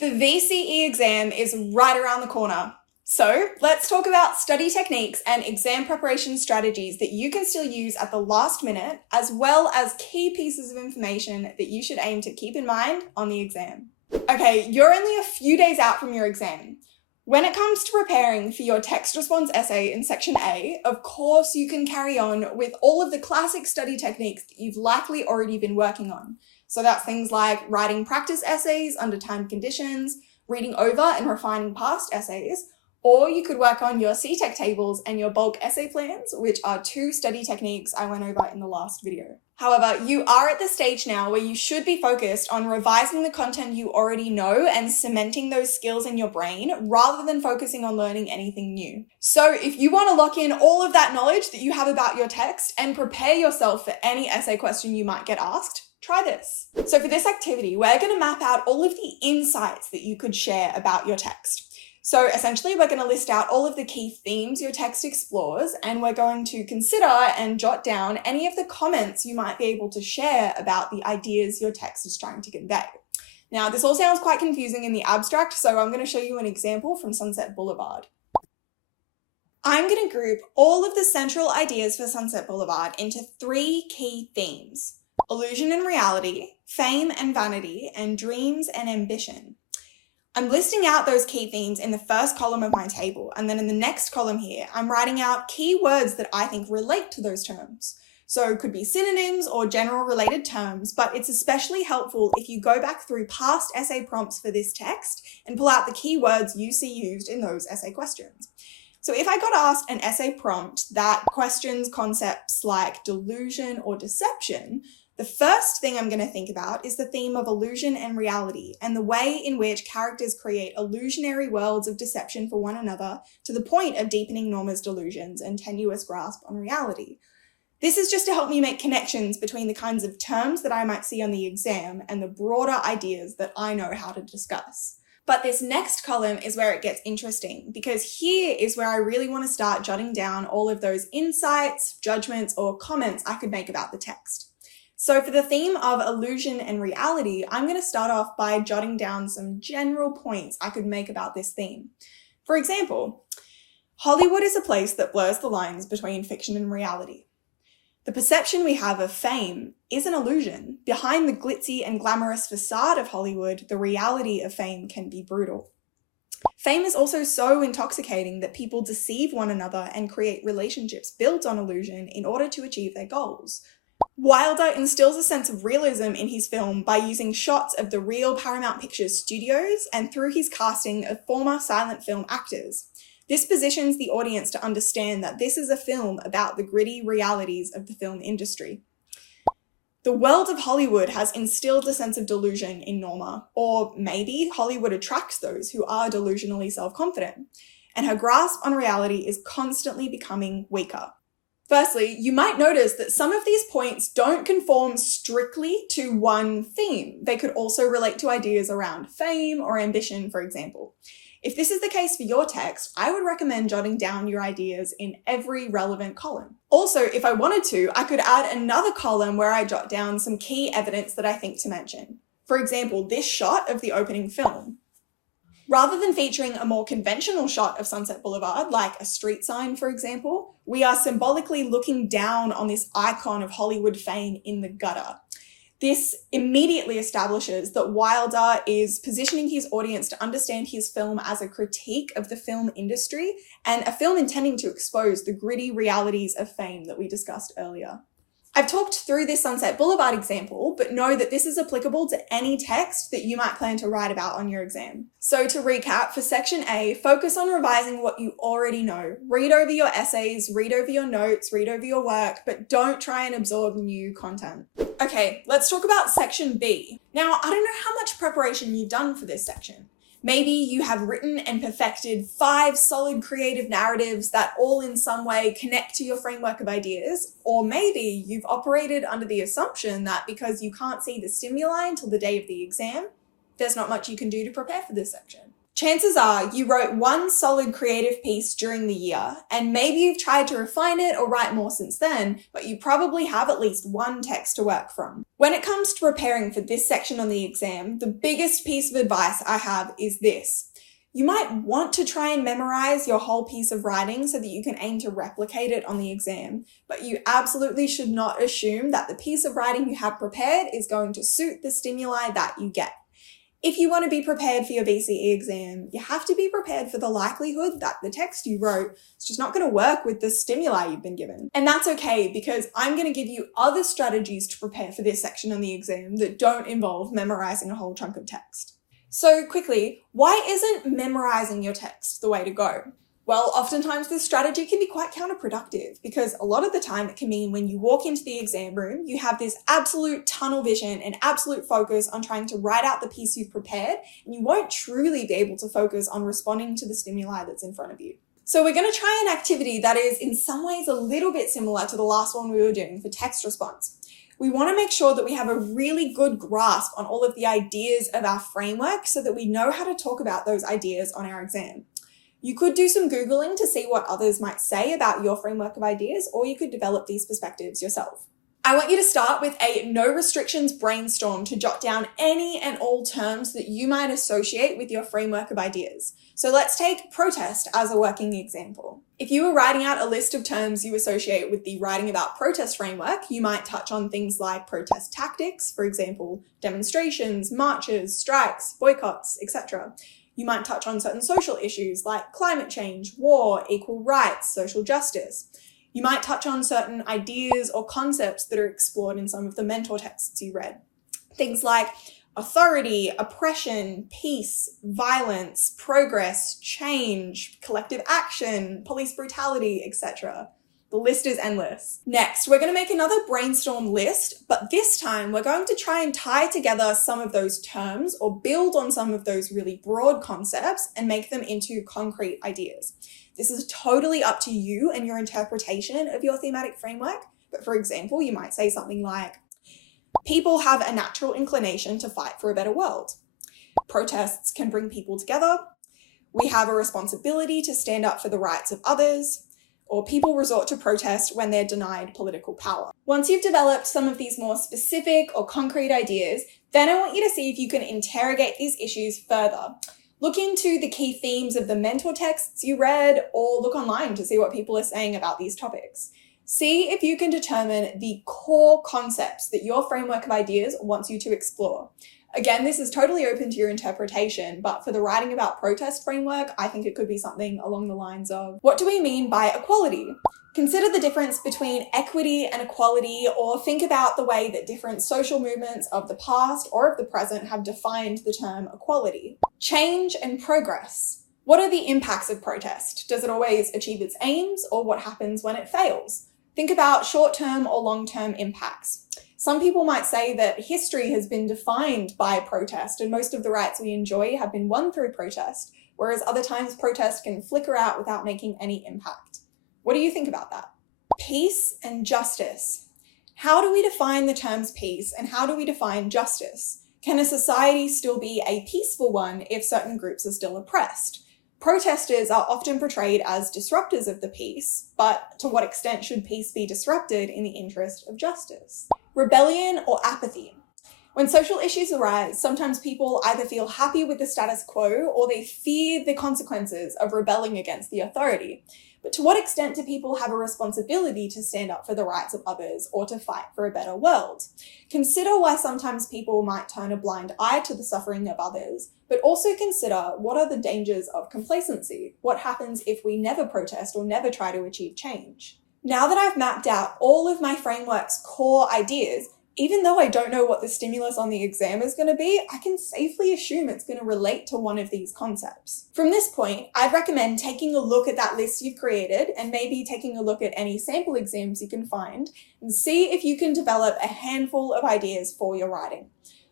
The VCE exam is right around the corner. So let's talk about study techniques and exam preparation strategies that you can still use at the last minute, as well as key pieces of information that you should aim to keep in mind on the exam. Okay, you're only a few days out from your exam. When it comes to preparing for your text response essay in section A, of course you can carry on with all of the classic study techniques that you've likely already been working on. So that's things like writing practice essays under timed conditions, reading over and refining past essays, or you could work on your CTEC tables and your bulk essay plans, which are two study techniques I went over in the last video. However, you are at the stage now where you should be focused on revising the content you already know and cementing those skills in your brain rather than focusing on learning anything new. So if you want to lock in all of that knowledge that you have about your text and prepare yourself for any essay question you might get asked, try this. So for this activity, we're going to map out all of the insights that you could share about your text. So essentially, we're going to list out all of the key themes your text explores, and we're going to consider and jot down any of the comments you might be able to share about the ideas your text is trying to convey. Now, this all sounds quite confusing in the abstract, so I'm going to show you an example from Sunset Boulevard. I'm going to group all of the central ideas for Sunset Boulevard into three key themes: illusion and reality, fame and vanity, and dreams and ambition. I'm listing out those key themes in the first column of my table, and then in the next column here, I'm writing out key words that I think relate to those terms. So it could be synonyms or general related terms, but it's especially helpful if you go back through past essay prompts for this text and pull out the key words you see used in those essay questions. So if I got asked an essay prompt that questions concepts like delusion or deception, the first thing I'm going to think about is the theme of illusion and reality and the way in which characters create illusionary worlds of deception for one another to the point of deepening Norma's delusions and tenuous grasp on reality. This is just to help me make connections between the kinds of terms that I might see on the exam and the broader ideas that I know how to discuss. But this next column is where it gets interesting, because here is where I really want to start jotting down all of those insights, judgments, or comments I could make about the text. So for the theme of illusion and reality, I'm going to start off by jotting down some general points I could make about this theme. For example, Hollywood is a place that blurs the lines between fiction and reality. The perception we have of fame is an illusion. Behind the glitzy and glamorous facade of Hollywood, the reality of fame can be brutal. Fame is also so intoxicating that people deceive one another and create relationships built on illusion in order to achieve their goals. Wilder instills a sense of realism in his film by using shots of the real Paramount Pictures studios and through his casting of former silent film actors. This positions the audience to understand that this is a film about the gritty realities of the film industry. The world of Hollywood has instilled a sense of delusion in Norma, or maybe Hollywood attracts those who are delusionally self-confident, and her grasp on reality is constantly becoming weaker. Firstly, you might notice that some of these points don't conform strictly to one theme. They could also relate to ideas around fame or ambition, for example. If this is the case for your text, I would recommend jotting down your ideas in every relevant column. Also, if I wanted to, I could add another column where I jot down some key evidence that I think to mention. For example, this shot of the opening film. Rather than featuring a more conventional shot of Sunset Boulevard, like a street sign, for example, we are symbolically looking down on this icon of Hollywood fame in the gutter. This immediately establishes that Wilder is positioning his audience to understand his film as a critique of the film industry and a film intending to expose the gritty realities of fame that we discussed earlier. I've talked through this Sunset Boulevard example, but know that this is applicable to any text that you might plan to write about on your exam. So to recap, for section A, focus on revising what you already know. Read over your essays, read over your notes, read over your work, but don't try and absorb new content. Okay, let's talk about section B. Now, I don't know how much preparation you've done for this section. Maybe you have written and perfected 5 solid creative narratives that all in some way connect to your framework of ideas, or maybe you've operated under the assumption that because you can't see the stimuli until the day of the exam, there's not much you can do to prepare for this section. Chances are you wrote one solid creative piece during the year, and maybe you've tried to refine it or write more since then, but you probably have at least one text to work from. When it comes to preparing for this section on the exam, the biggest piece of advice I have is this. You might want to try and memorize your whole piece of writing so that you can aim to replicate it on the exam, but you absolutely should not assume that the piece of writing you have prepared is going to suit the stimuli that you get. If you want to be prepared for your BCE exam, you have to be prepared for the likelihood that the text you wrote is just not going to work with the stimuli you've been given. And that's okay, because I'm going to give you other strategies to prepare for this section on the exam that don't involve memorizing a whole chunk of text. So quickly, why isn't memorizing your text the way to go? Well, oftentimes this strategy can be quite counterproductive, because a lot of the time it can mean when you walk into the exam room, you have this absolute tunnel vision and absolute focus on trying to write out the piece you've prepared, and you won't truly be able to focus on responding to the stimuli that's in front of you. So we're going to try an activity that is in some ways a little bit similar to the last one we were doing for text response. We want to make sure that we have a really good grasp on all of the ideas of our framework so that we know how to talk about those ideas on our exam. You could do some Googling to see what others might say about your framework of ideas, or you could develop these perspectives yourself. I want you to start with a no restrictions brainstorm to jot down any and all terms that you might associate with your framework of ideas. So let's take protest as a working example. If you were writing out a list of terms you associate with the writing about protest framework, you might touch on things like protest tactics, for example, demonstrations, marches, strikes, boycotts, etc. You might touch on certain social issues like climate change, war, equal rights, social justice. You might touch on certain ideas or concepts that are explored in some of the mentor texts you read. Things like authority, oppression, peace, violence, progress, change, collective action, police brutality, etc. The list is endless. Next, we're going to make another brainstorm list, but this time we're going to try and tie together some of those terms or build on some of those really broad concepts and make them into concrete ideas. This is totally up to you and your interpretation of your thematic framework, but for example, you might say something like, people have a natural inclination to fight for a better world. Protests can bring people together. We have a responsibility to stand up for the rights of others. Or people resort to protest when they're denied political power. Once you've developed some of these more specific or concrete ideas, then I want you to see if you can interrogate these issues further. Look into the key themes of the mentor texts you read, or look online to see what people are saying about these topics. See if you can determine the core concepts that your framework of ideas wants you to explore. Again, this is totally open to your interpretation, but for the writing about protest framework, I think it could be something along the lines of, what do we mean by equality? Consider the difference between equity and equality, or think about the way that different social movements of the past or of the present have defined the term equality. Change and progress. What are the impacts of protest? Does it always achieve its aims, or what happens when it fails? Think about short-term or long-term impacts. Some people might say that history has been defined by protest, and most of the rights we enjoy have been won through protest, whereas other times protest can flicker out without making any impact. What do you think about that? Peace and justice. How do we define the terms peace, and how do we define justice? Can a society still be a peaceful one if certain groups are still oppressed? Protesters are often portrayed as disruptors of the peace, but to what extent should peace be disrupted in the interest of justice? Rebellion or apathy. When social issues arise, sometimes people either feel happy with the status quo or they fear the consequences of rebelling against the authority. But to what extent do people have a responsibility to stand up for the rights of others or to fight for a better world? Consider why sometimes people might turn a blind eye to the suffering of others, but also consider what are the dangers of complacency? What happens if we never protest or never try to achieve change? Now that I've mapped out all of my framework's core ideas, even though I don't know what the stimulus on the exam is going to be, I can safely assume it's going to relate to one of these concepts. From this point, I'd recommend taking a look at that list you've created and maybe taking a look at any sample exams you can find and see if you can develop a handful of ideas for your writing.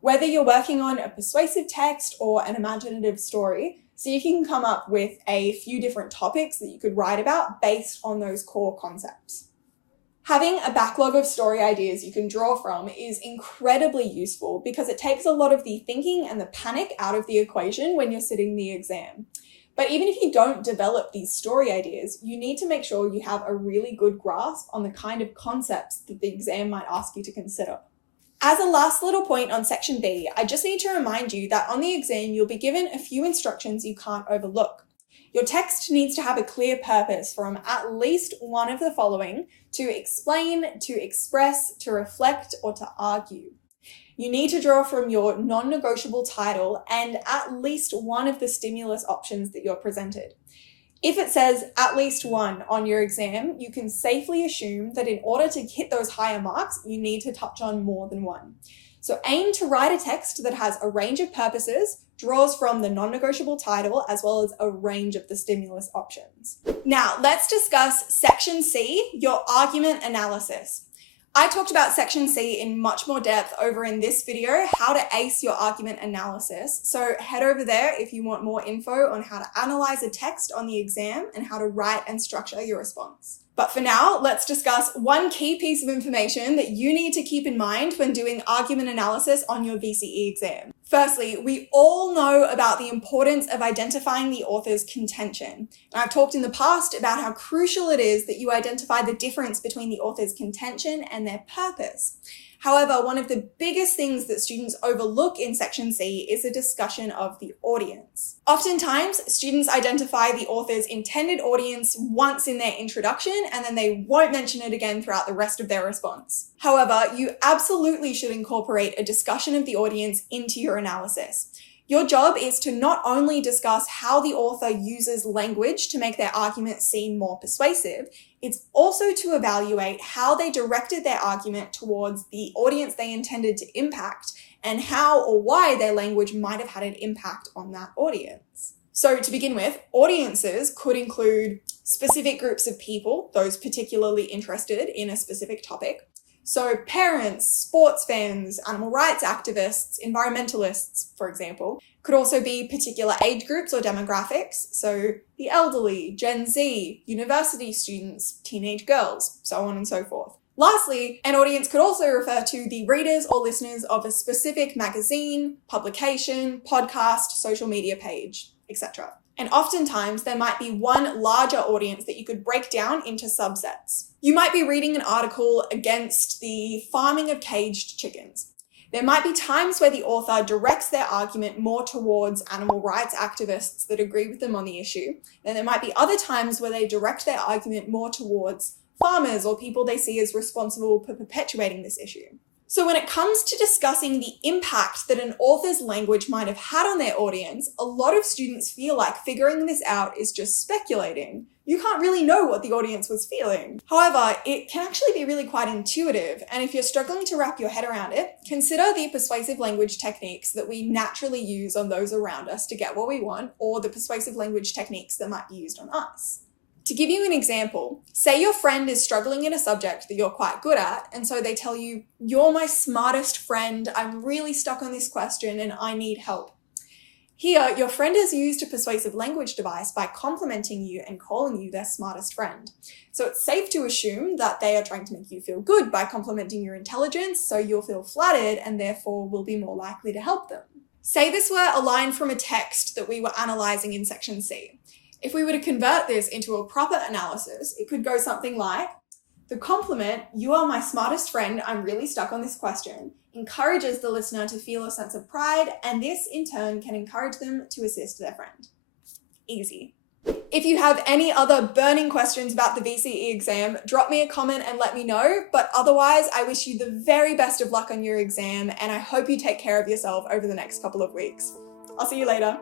Whether you're working on a persuasive text or an imaginative story, see if you can come up with a few different topics that you could write about based on those core concepts. Having a backlog of story ideas you can draw from is incredibly useful because it takes a lot of the thinking and the panic out of the equation when you're sitting the exam. But even if you don't develop these story ideas, you need to make sure you have a really good grasp on the kind of concepts that the exam might ask you to consider. As a last little point on section B, I just need to remind you that on the exam you'll be given a few instructions you can't overlook. Your text needs to have a clear purpose from at least one of the following: to explain, to express, to reflect, or to argue. You need to draw from your non-negotiable title and at least one of the stimulus options that you're presented. If it says at least one on your exam, you can safely assume that in order to hit those higher marks, you need to touch on more than one. So aim to write a text that has a range of purposes, draws from the non-negotiable title, as well as a range of the stimulus options. Now, let's discuss section C, your argument analysis. I talked about section C in much more depth over in this video, how to ace your argument analysis. So head over there if you want more info on how to analyze a text on the exam and how to write and structure your response. But for now, let's discuss one key piece of information that you need to keep in mind when doing argument analysis on your VCE exam. Firstly, we all know about the importance of identifying the author's contention. And I've talked in the past about how crucial it is that you identify the difference between the author's contention and their purpose. However, one of the biggest things that students overlook in section C is a discussion of the audience. Oftentimes, students identify the author's intended audience once in their introduction, and then they won't mention it again throughout the rest of their response. However, you absolutely should incorporate a discussion of the audience into your analysis. Your job is to not only discuss how the author uses language to make their argument seem more persuasive, it's also to evaluate how they directed their argument towards the audience they intended to impact and how or why their language might have had an impact on that audience. So to begin with, audiences could include specific groups of people, those particularly interested in a specific topic. So parents, sports fans, animal rights activists, environmentalists, for example, could also be particular age groups or demographics. So the elderly, Gen Z, university students, teenage girls, so on and so forth. Lastly, an audience could also refer to the readers or listeners of a specific magazine, publication, podcast, social media page, etc. And oftentimes there might be one larger audience that you could break down into subsets. You might be reading an article against the farming of caged chickens. There might be times where the author directs their argument more towards animal rights activists that agree with them on the issue. Then there might be other times where they direct their argument more towards farmers or people they see as responsible for perpetuating this issue. So when it comes to discussing the impact that an author's language might have had on their audience, a lot of students feel like figuring this out is just speculating. You can't really know what the audience was feeling. However, it can actually be really quite intuitive, and if you're struggling to wrap your head around it, consider the persuasive language techniques that we naturally use on those around us to get what we want, or the persuasive language techniques that might be used on us. To give you an example, say your friend is struggling in a subject that you're quite good at, and so they tell you, "You're my smartest friend, I'm really stuck on this question and I need help." Here, your friend has used a persuasive language device by complimenting you and calling you their smartest friend. So it's safe to assume that they are trying to make you feel good by complimenting your intelligence, so you'll feel flattered and therefore will be more likely to help them. Say this were a line from a text that we were analysing in section C. If we were to convert this into a proper analysis, it could go something like, the compliment, "You are my smartest friend, I'm really stuck on this question," encourages the listener to feel a sense of pride, and this in turn can encourage them to assist their friend. Easy. If you have any other burning questions about the VCE exam, drop me a comment and let me know, but otherwise I wish you the very best of luck on your exam and I hope you take care of yourself over the next couple of weeks. I'll see you later.